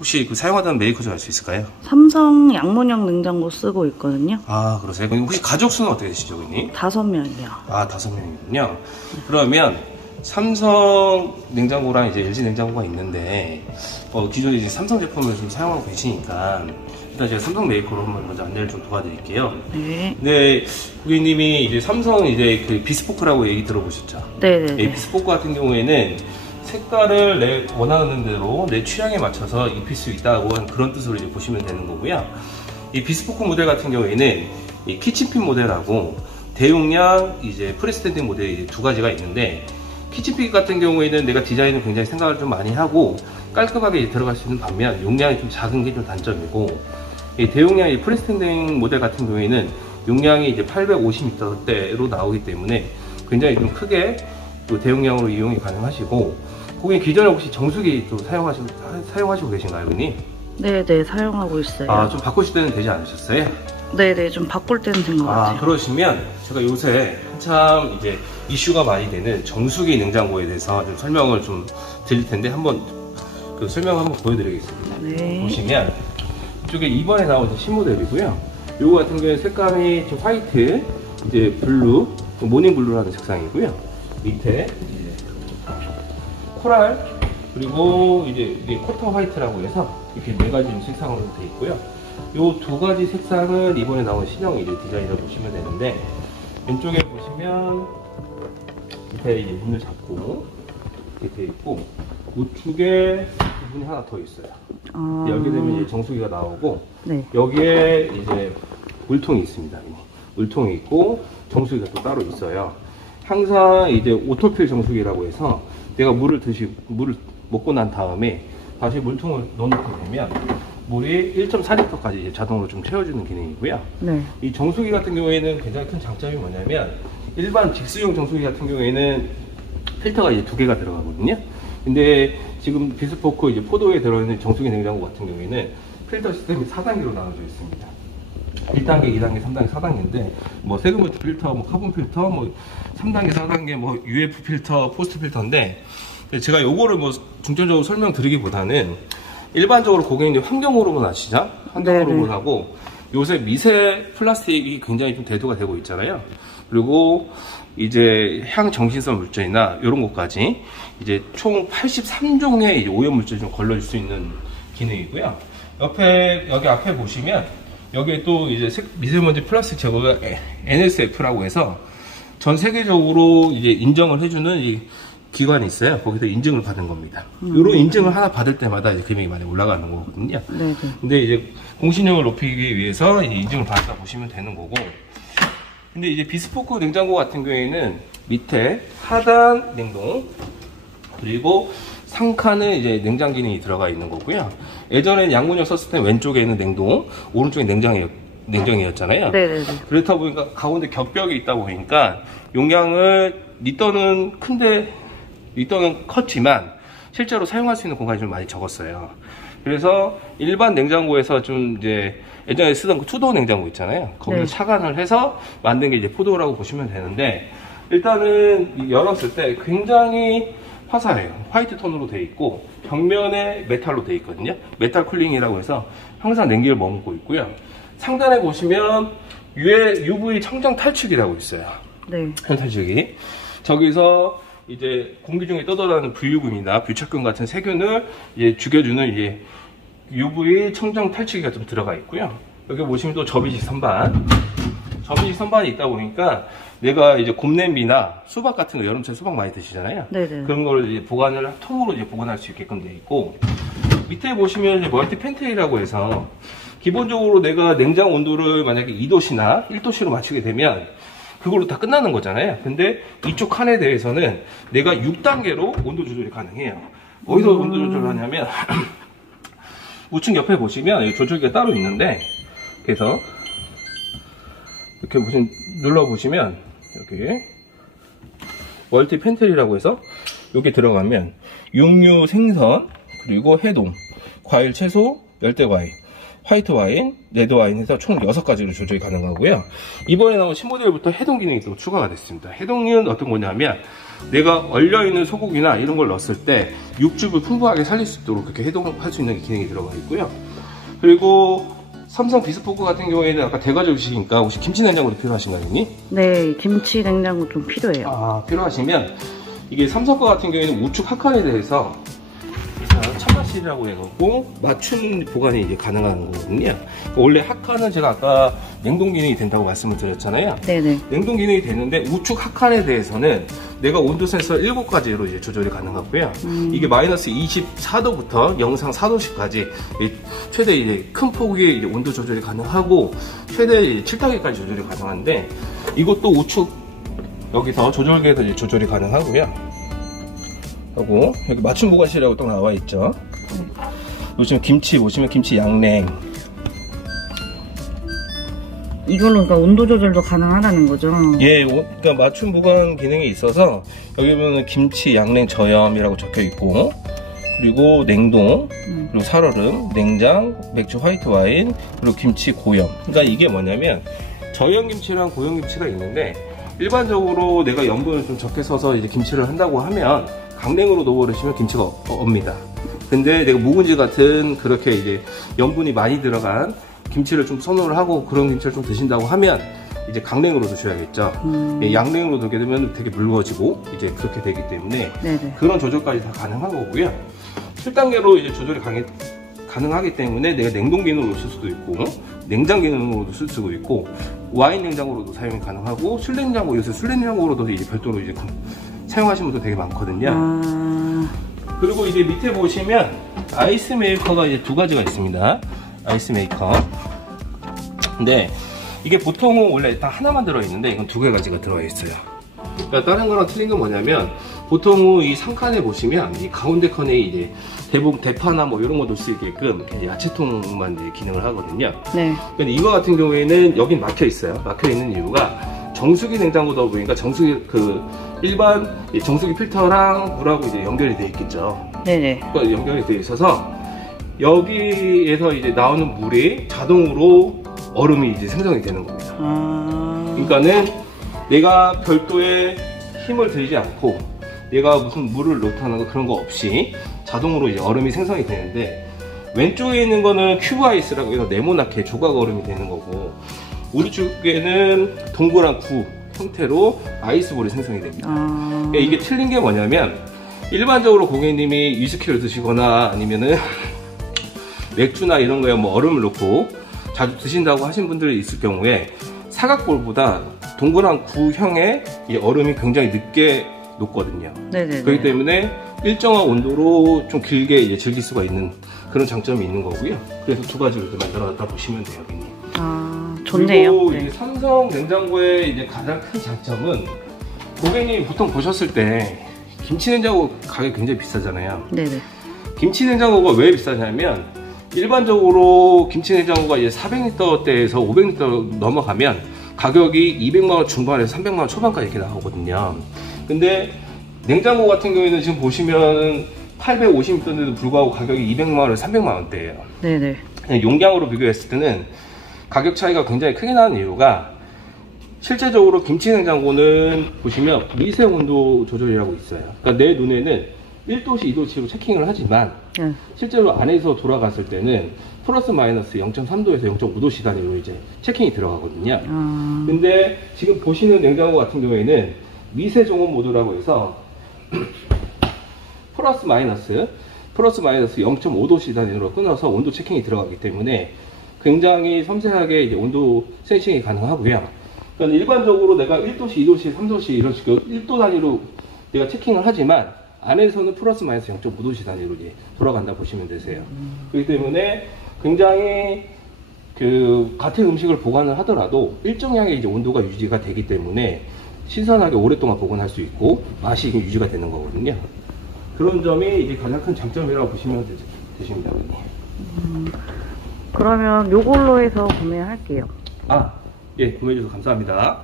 혹시 그 사용하던 메이커 좀 알 수 있을까요? 삼성 양문형 냉장고 쓰고 있거든요. 아, 그러세요? 그럼 혹시 가족 수는 어떻게 되시죠, 고객님? 5명이요. 아, 5명이군요. 그러면 삼성 냉장고랑 이제 LG 냉장고가 있는데, 기존에 이제 삼성 제품을 좀 사용하고 계시니까, 일단 제가 삼성 메이커로 한번 먼저 안내를 좀 도와드릴게요. 네. 네, 고객님이 이제 삼성 이제 그 비스포크라고 얘기 들어보셨죠? 네네네. 이 비스포크 같은 경우에는 색깔을 내 원하는 대로 내 취향에 맞춰서 입힐 수 있다고 하는 그런 뜻으로 이제 보시면 되는 거고요. 이 비스포크 모델 같은 경우에는 이 키친핀 모델하고 대용량 이제 프리스탠딩 모델이 두 가지가 있는데, 키친핀 같은 경우에는 내가 디자인을 굉장히 생각을 좀 많이 하고 깔끔하게 들어갈 수 있는 반면 용량이 좀 작은 게 좀 단점이고, 이 대용량 이 프리스탠딩 모델 같은 경우에는 용량이 이제 850m대로 나오기 때문에 굉장히 좀 크게 또 대용량으로 이용이 가능하시고, 고객님 기존에 혹시 정수기 또 사용하시고 계신가요, 고객님? 네네, 사용하고 있어요. 아, 좀 바꾸실 때는 되지 않으셨어요? 네네, 좀 바꿀 때는 된 것 같아요. 아, 그러시면 제가 요새 한참 이제 이슈가 많이 되는 정수기 냉장고에 대해서 좀 설명을 좀 드릴 텐데, 한번 그 설명 한번 보여드리겠습니다. 네. 보시면 이쪽에 이번에 나온 신모델이고요. 요거 같은 경우에 색감이 좀 화이트, 이제 블루, 모닝 블루라는 색상이고요. 밑에 이제 코랄, 그리고 이제 이게 쿼터 화이트라고 해서 이렇게 4가지 색상으로 되어 있고요. 요 2가지 색상은 이번에 나온 신형 이제 디자인을 보시면 되는데, 왼쪽에 보시면 밑에 이제 문을 잡고 이렇게 되어 있고, 우측에 문이 하나 더 있어요. 열게 되면 이제 정수기가 나오고, 네. 여기에 이제 물통이 있습니다. 물통이 있고 정수기가 또 따로 있어요. 항상 이제 오토필 정수기라고 해서 내가 물을 먹고 난 다음에 다시 물통을 넣어놓게 되면 물이 1.4리터까지 자동으로 좀 채워주는 기능이고요. 네. 이 정수기 같은 경우에는 굉장히 큰 장점이 뭐냐면, 일반 직수용 정수기 같은 경우에는 필터가 이제 2개가 들어가거든요. 근데 지금 비스포크 이제 포도에 들어있는 정수기 냉장고 같은 경우에는 필터 시스템이 4단계로 나눠져 있습니다. 1단계, 2단계, 3단계, 4단계인데, 뭐 세그먼트 필터, 뭐 카본 필터, 뭐 3단계, 4단계, 뭐 UF 필터, 포스트 필터인데, 제가 요거를 뭐 중점적으로 설명드리기보다는 일반적으로 고객님 환경 호르몬 아시죠? 환경 호르몬하고 요새 미세 플라스틱이 굉장히 좀 대두가 되고 있잖아요. 그리고 이제 향정신성 물질이나 이런 것까지 이제 총 83종의 오염 물질이 좀 걸러질 수 있는 기능이고요. 여기 앞에 보시면 여기에 또 이제 미세먼지 플라스틱 제거가 NSF라고 해서 전 세계적으로 이제 인정을 해주는 이 기관이 있어요. 거기서 인증을 받은 겁니다. 이런 인증을 하나 받을 때마다 이제 금액이 많이 올라가는 거거든요. 네네. 근데 이제 공신력을 높이기 위해서 이제 인증을 받았다 보시면 되는 거고. 근데 이제 비스포크 냉장고 같은 경우에는 밑에 하단 냉동, 그리고 상칸은 이제 냉장 기능이 들어가 있는 거고요. 예전에는 양문형 썼을 때 왼쪽에 있는 냉동, 오른쪽에 냉정이었잖아요. 네네네. 그렇다 보니까 가운데 겹벽이 있다 보니까 용량을 리터는 큰데, 리터는 컸지만 실제로 사용할 수 있는 공간이 좀 많이 적었어요. 그래서 일반 냉장고에서 좀 이제 예전에 쓰던 그 투도어 냉장고 있잖아요. 거기서 네. 착안을 해서 만든 게 이제 포도라고 보시면 되는데, 일단은 열었을 때 굉장히 화사해요. 화이트 톤으로 되어 있고 벽면에 메탈로 되어 있거든요. 메탈 쿨링이라고 해서 항상 냉기를 머금고 있고요. 상단에 보시면 UV 청정 탈축이라고 있어요. 네. 탈축이. 저기서 이제 공기 중에 떠돌아다니는 부유금이나 부착균 같은 세균을 이제 죽여주는 이제 UV 청정 탈취기가 좀 들어가 있고요. 여기 보시면 또 접이식 선반. 접이식 선반이 있다 보니까 내가 이제 곰냄비나 수박 같은 거, 여름철 수박 많이 드시잖아요. 네네. 그런 걸 이제 보관을, 통으로 이제 보관할 수 있게끔 되어 있고, 밑에 보시면 이제 멀티 팬트리라고 해서 기본적으로 내가 냉장 온도를 만약에 2도씨나 1도씨로 맞추게 되면 그걸로 다 끝나는 거잖아요. 근데 이쪽 칸에 대해서는 내가 6단계로 온도 조절이 가능해요. 어디서 온도 조절을 하냐면 우측 옆에 보시면 조절기가 따로 있는데, 그래서 이렇게 눌러보시면 여기 멀티 팬트리라고 해서 여기 들어가면 육류, 생선, 그리고 해동, 과일, 채소, 열대과일, 화이트 와인, 레드 와인 해서 총 6가지로 조절이 가능하고요. 이번에 나온 신모델부터 해동 기능이 또 추가가 됐습니다. 해동은 어떤 거냐면 내가 얼려있는 소고기나 이런 걸 넣었을 때 육즙을 풍부하게 살릴 수 있도록 그렇게 해동할 수 있는 기능이 들어가 있고요. 그리고 삼성 비스포크 같은 경우에는 아까 대가족이시니까 혹시 김치 냉장고도 필요하신가요, 형님? 네, 김치 냉장고 좀 필요해요. 아, 필요하시면 이게 삼성 거 같은 경우에는 우측 합칸에 대해서 참맛실이라고 해갖고 맞춤 보관이 이제 가능한 거거든요. 원래 합칸은 제가 아까 냉동 기능이 된다고 말씀을 드렸잖아요. 네네. 냉동 기능이 되는데 우측 합칸에 대해서는 내가 온도 센서 7가지로 이제 조절이 가능하고요. 이게 마이너스 24도부터 영상 4도씩까지 최대 이제 큰 폭의 이제 온도 조절이 가능하고 최대 7단계까지 조절이 가능한데 이것도 우측 여기서 조절기에서 이제 조절이 가능하고요. 하고 여기 맞춤 보관실이라고 또 나와 있죠. 보시면 김치 보시면 김치 양냉. 이걸로 그러니까 온도 조절도 가능하다는 거죠? 예, 그러니까 맞춤 보관 기능이 있어서 여기 보면 김치 양냉 저염이라고 적혀 있고 그리고 냉동 그리고 살얼음, 냉장, 맥주 화이트 와인 그리고 김치 고염. 그러니까 이게 뭐냐면 저염 김치랑 고염 김치가 있는데 일반적으로 내가 염분을 좀 적게 써서 이제 김치를 한다고 하면 강냉으로 넣어버리시면 김치가 없니다. 근데 내가 묵은지 같은 그렇게 이제 염분이 많이 들어간 김치를 좀 선호를 하고 그런 김치를 좀 드신다고 하면 이제 강냉으로 드셔야겠죠. 예, 양냉으로 넣게 되면 되게 묽어지고 이제 그렇게 되기 때문에 네네. 그런 조절까지 다 가능한 거고요. 7단계로 이제 조절이 가능하기 때문에 내가 냉동 기능으로 쓸 수도 있고 냉장 기능으로도 쓸 수도 있고 와인 냉장고로도 사용이 가능하고 술 냉장고 요새 술 냉장고로도 이제 별도로 이제 사용하시는 분도 되게 많거든요. 그리고 이제 밑에 보시면 아이스 메이커가 이제 2가지가 있습니다. 아이스 메이커. 근데 이게 보통은 원래 딱 하나만 들어있는데 이건 2개가지가 들어있어요. 그러니까 다른 거랑 틀린 건 뭐냐면 보통 이 상칸에 보시면 이 가운데 칸에 이제 대파나 뭐 이런 거 넣을 수 있게끔 야채통만 이제 기능을 하거든요. 네. 근데 이거 같은 경우에는 여긴 막혀 있어요. 막혀 있는 이유가 정수기 냉장고다 보니까 정수기 일반 정수기 필터랑 물하고 이제 연결이 되어 있겠죠. 네네. 그러니까 연결이 되어 있어서 여기에서 이제 나오는 물이 자동으로 얼음이 이제 생성이 되는 겁니다. 그러니까는 내가 별도의 힘을 들이지 않고 내가 무슨 물을 넣다는 거 그런 거 없이 자동으로 이제 얼음이 생성이 되는데 왼쪽에 있는 거는 큐브 아이스라고 해서 네모나게 조각 얼음이 되는 거고 오른쪽에는 동그란 구 형태로 아이스볼이 생성이 됩니다. 그러니까 이게 틀린 게 뭐냐면 일반적으로 고객님이 위스키를 드시거나 아니면은 맥주나 이런 거에 뭐 얼음을 넣고 자주 드신다고 하신 분들이 있을 경우에 사각볼보다 동그란 구형의 이 얼음이 굉장히 늦게 녹거든요. 네네. 그렇기 때문에 일정한 온도로 좀 길게 이제 즐길 수가 있는 그런 장점이 있는 거고요. 그래서 2가지를 이렇게 만들어놨다 보시면 돼요, 여기님. 좋네요. 그리고 네. 이 삼성 냉장고의 이제 가장 큰 장점은 고객님이 보통 보셨을 때 김치 냉장고 가격이 굉장히 비싸잖아요. 네네. 김치 냉장고가 왜 비싸냐면 일반적으로 김치 냉장고가 이제 400리터대에서 500리터 넘어가면 가격이 200만원 중반에서 300만원 초반까지 이렇게 나오거든요. 근데 냉장고 같은 경우에는 지금 보시면 850리터인데도 불구하고 가격이 200만원에서 300만원대예요. 네네. 용량으로 비교했을 때는 가격 차이가 굉장히 크게 나는 이유가 실제적으로 김치 냉장고는 보시면 미세 온도 조절이라고 있어요. 그러니까 내 눈에는 1도씨, 2도씨로 체킹을 하지만 실제로 안에서 돌아갔을 때는 플러스 마이너스 0.3도에서 0.5도씨 단위로 이제 체킹이 들어가거든요. 근데 지금 보시는 냉장고 같은 경우에는 미세 종원 모드라고 해서 플러스 마이너스 0.5도씨 단위로 끊어서 온도 체킹이 들어가기 때문에 굉장히 섬세하게 이제 온도 센싱이 가능하고요. 그러니까 일반적으로 내가 1도씨, 2도씨, 3도씨 이런 식으로 1도 단위로 내가 체킹을 하지만 안에서는 플러스 마이너스 0.5도씨 단위로 이제 돌아간다 보시면 되세요. 그렇기 때문에 굉장히 같은 음식을 보관을 하더라도 일정량의 이제 온도가 유지가 되기 때문에 신선하게 오랫동안 보관할 수 있고 맛이 유지가 되는 거거든요. 그런 점이 이제 가장 큰 장점이라고 보시면 되십니다. 그러면 요걸로 해서 구매할게요. 예, 구매해 주셔서 감사합니다.